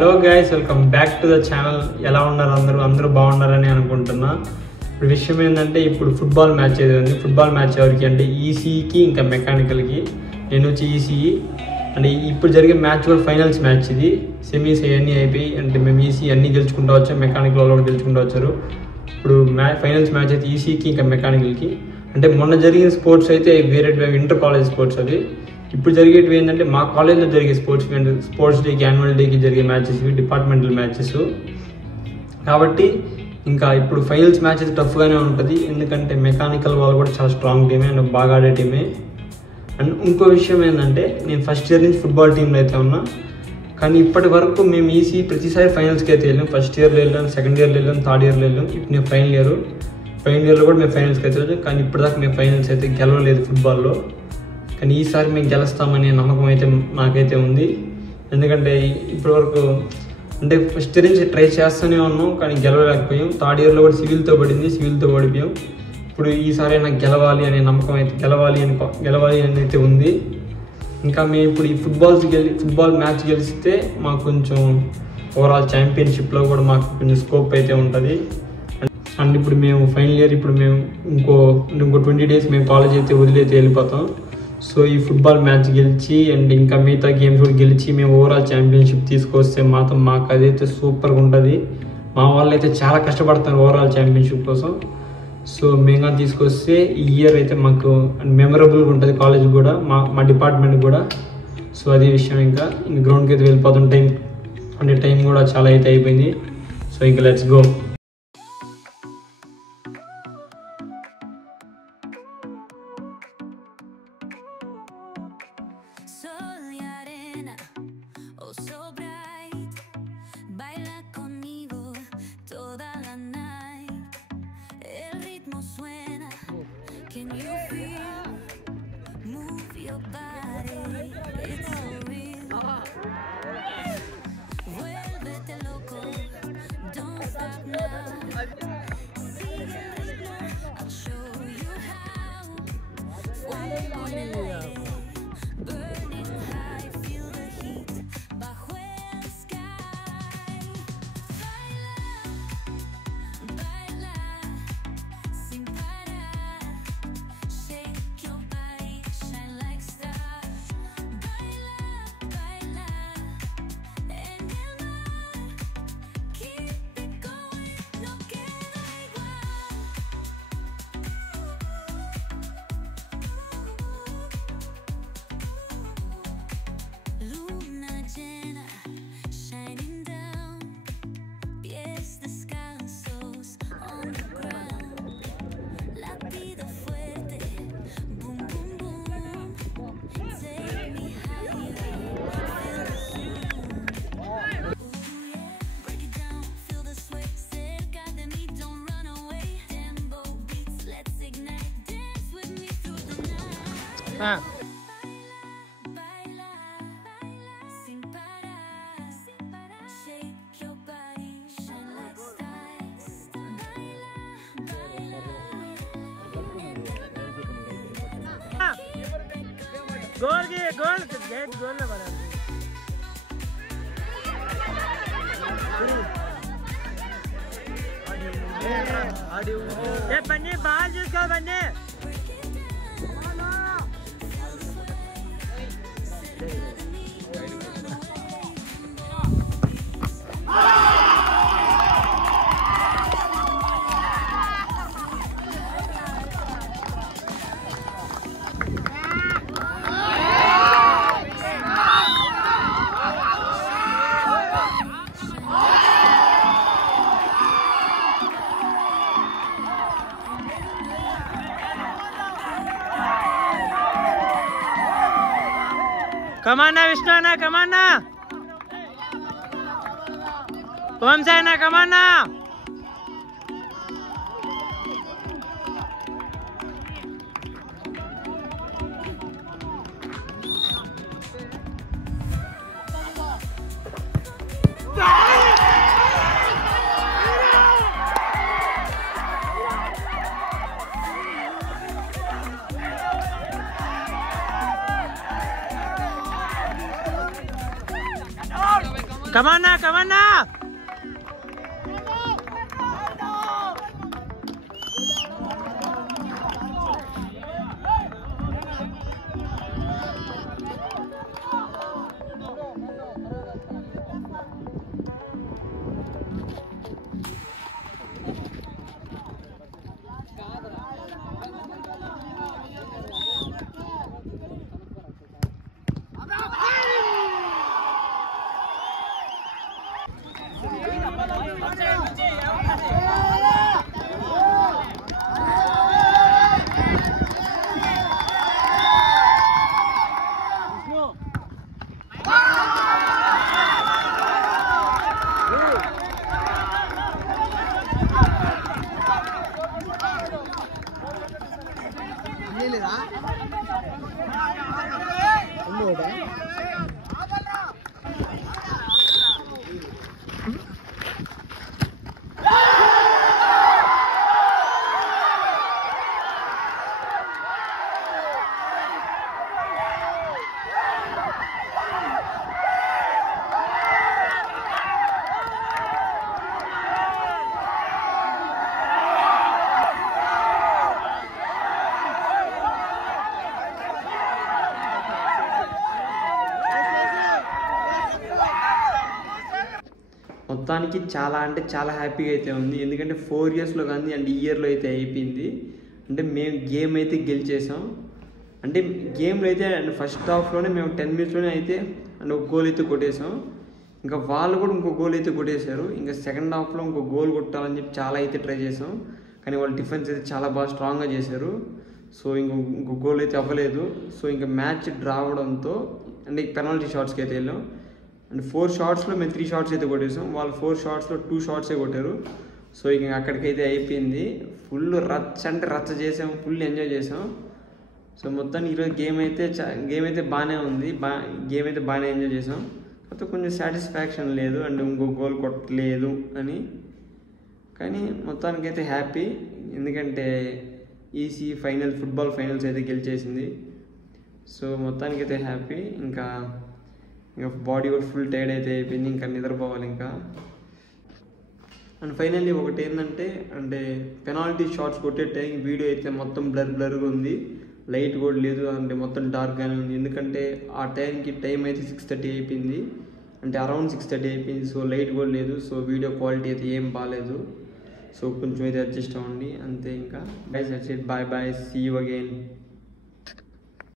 Hello guys, welcome back to the channel. ఎలా ఉన్నారు అందరూ బాగున్నారని అనుకుంటున్నా. ఇప్పుడు విషయం ఏంటంటే, ఇప్పుడు ఫుట్బాల్ మ్యాచ్ ఏది ఉంది. ఫుట్బాల్ మ్యాచ్ ఎవరికి అంటే ఈసీఈకి ఇంకా మెకానికల్కి. నేను వచ్చి ఈసీఈ. అంటే ఇప్పుడు జరిగే మ్యాచ్ కూడా ఫైనల్స్ మ్యాచ్. ఇది సెమీస్ అన్నీ అయిపోయి అంటే మేము ఈసీ అన్నీ గెలుచుకుంటూ వచ్చాం, మెకానికల్ వాళ్ళు కూడా గెలుచుకుంటూ వచ్చారు. ఇప్పుడు ఫైనల్స్ మ్యాచ్ అయితే ఈసీకి ఇంకా మెకానికల్కి. అంటే మొన్న జరిగిన స్పోర్ట్స్ అయితే వేరే ఇంటర్ కాలేజ్ స్పోర్ట్స్. అది ఇప్పుడు జరిగేటివి ఏంటంటే మా కాలేజ్లో జరిగే స్పోర్ట్స్ డేకి, యాన్యువల్ డేకి జరిగే మ్యాచెస్, డిపార్ట్మెంటల్ మ్యాచెస్. కాబట్టి ఇంకా ఇప్పుడు ఫైనల్స్ మ్యాచెస్ టఫ్గానే ఉంటుంది. ఎందుకంటే మెకానికల్ వాళ్ళు కూడా చాలా స్ట్రాంగ్ టీమే అండ్ బాగా ఆడే టీమే. అండ్ ఇంకో విషయం ఏంటంటే, నేను ఫస్ట్ ఇయర్ నుంచి ఫుట్బాల్ టీంలో అయితే ఉన్నా. కానీ ఇప్పటి వరకు మేము ఈసీ ప్రతిసారి ఫైనల్స్కి అయితే వెళ్ళాం. ఫస్ట్ ఇయర్లో వెళ్ళాం, సెకండ్ ఇయర్లో వెళ్ళాం, థర్డ్ ఇయర్లో వెళ్ళాం. ఇప్పుడు నేను ఫైనల్ ఇయర్లో కూడా మేము ఫైనల్స్కి అయితే వెళ్ళాం. కానీ ఇప్పటిదాకా మేము ఫైనల్స్ అయితే గెలవలేదు ఫుట్బాల్లో. కానీ ఈసారి మేము గెలుస్తామనే నమ్మకం అయితే నాకైతే ఉంది. ఎందుకంటే ఇప్పటివరకు అంటే ఫస్ట్ ఇయర్ నుంచి ట్రై చేస్తూనే ఉన్నాం, కానీ గెలవలేకపోయాం. థర్డ్ ఇయర్లో కూడా సివిల్తో ఓడిపోయాం. ఇప్పుడు ఈసారి నాకు గెలవాలి అనే నమ్మకం అయితే గెలవాలి అని అయితే ఉంది. ఇంకా మేము ఇప్పుడు ఈ ఫుట్బాల్ మ్యాచ్ గెలిస్తే మాకు కొంచెం ఓవరాల్ ఛాంపియన్షిప్లో కూడా మాకు కొంచెం స్కోప్ అయితే ఉంటుంది. అండ్ ఇప్పుడు మేము ఫైనల్ ఇయర్, ఇప్పుడు మేము ఇంకో 20 days మేము కాలేజ్ అయితే వదిలేతే వెళ్ళిపోతాం. సో ఈ ఫుట్బాల్ మ్యాచ్ గెలిచి అండ్ ఇంకా మిగతా గేమ్స్ కూడా గెలిచి మేము ఓవరాల్ ఛాంపియన్షిప్ తీసుకొస్తే మాకు అదైతే సూపర్గా ఉంటుంది. మా వాళ్ళు అయితే చాలా కష్టపడతారు ఓవరాల్ ఛాంపియన్షిప్ కోసం. సో మేము కానీ తీసుకొస్తే ఈ ఇయర్ అయితే మాకు మెమరబుల్గా ఉంటుంది కాలేజ్ కూడా, మా డిపార్ట్మెంట్ కూడా. సో అదే విషయం. ఇంకా గ్రౌండ్కి అయితే వెళ్ళిపోతాం. టైం కూడా చాలా అయితే అయిపోయింది. సో ఇంకా లెట్స్ గో. गोल में बना ये बन्ने बाहर जिसको बन्ने कमाना विष्णु कमाना ओम से ना कमाना కమన్నా కమన్నా మొత్తానికి చాలా అంటే చాలా హ్యాపీగా అయితే ఉంది. ఎందుకంటే 4 ఇయర్స్లో కానీ అండ్ ఇయర్లో అయితే అయిపోయింది. అంటే మేము గేమ్ అయితే గెలిచేసాం. అంటే గేమ్లో అయితే అండ్ ఫస్ట్ హాఫ్లోనే మేము 10 మినిట్స్లోనే అయితే అండ్ ఒక గోల్ అయితే కొట్టేసాం. ఇంకా వాళ్ళు కూడా ఇంకో గోల్ అయితే కొట్టేశారు. ఇంకా సెకండ్ హాఫ్లో ఇంకో గోల్ కొట్టాలని చెప్పి చాలా అయితే ట్రై చేసాం. కానీ వాళ్ళ డిఫెన్స్ అయితే చాలా బాగా స్ట్రాంగ్గా చేశారు. సో ఇంకో గోల్ అయితే అవ్వలేదు. సో ఇంకా మ్యాచ్ డ్రా అవ్వడంతో అంటే పెనాల్టీ షాట్స్కి అయితే వెళ్ళాం. అండ్ 4 షాట్స్లో మేము 3 షాట్స్ అయితే కొట్టేసాం. వాళ్ళు 4 షాట్స్లో 2 షాట్సే కొట్టారు. సో ఇక అక్కడికైతే అయిపోయింది. ఫుల్ రచ్చ అంటే రచ్చ చేసాం, ఫుల్ ఎంజాయ్ చేసాం. సో మొత్తానికి ఈరోజు గేమ్ అయితే బాగానే ఉంది. గేమ్ అయితే బాగానే ఎంజాయ్ చేసాం. కాకపోతే కొంచెం సాటిస్ఫాక్షన్ లేదు అండ్ ఇంకో గోల్ కొట్టలేదు అని. కానీ మొత్తానికైతే హ్యాపీ. ఎందుకంటే ఈసీ ఫుట్బాల్ ఫైనల్స్ అయితే గెలిచేసింది. సో మొత్తానికైతే హ్యాపీ. ఇంకా బాడీ కూడా ఫుల్ టైర్డ్ అయితే అయిపోయింది. ఇంకా నిద్రపోవాలి ఇంకా. అండ్ ఫైనల్లీ ఒకటి ఏంటంటే అంటే పెనాల్టీ షాట్స్ కొట్టే టైం వీడియో అయితే మొత్తం బ్లర్గా ఉంది. లైట్ కూడా లేదు, అంటే మొత్తం డార్క్గానే ఉంది. ఎందుకంటే ఆ టైం అయితే 6:30 అయిపోయింది. అంటే అరౌండ్ 6:30 అయిపోయింది. సో లైట్ కూడా లేదు. సో వీడియో క్వాలిటీ అయితే ఏం బాగాలేదు. సో కొంచెం అయితే అడ్జస్ట్ అవ్వండి అంతే. ఇంకా బై సీ యూ అగైన్.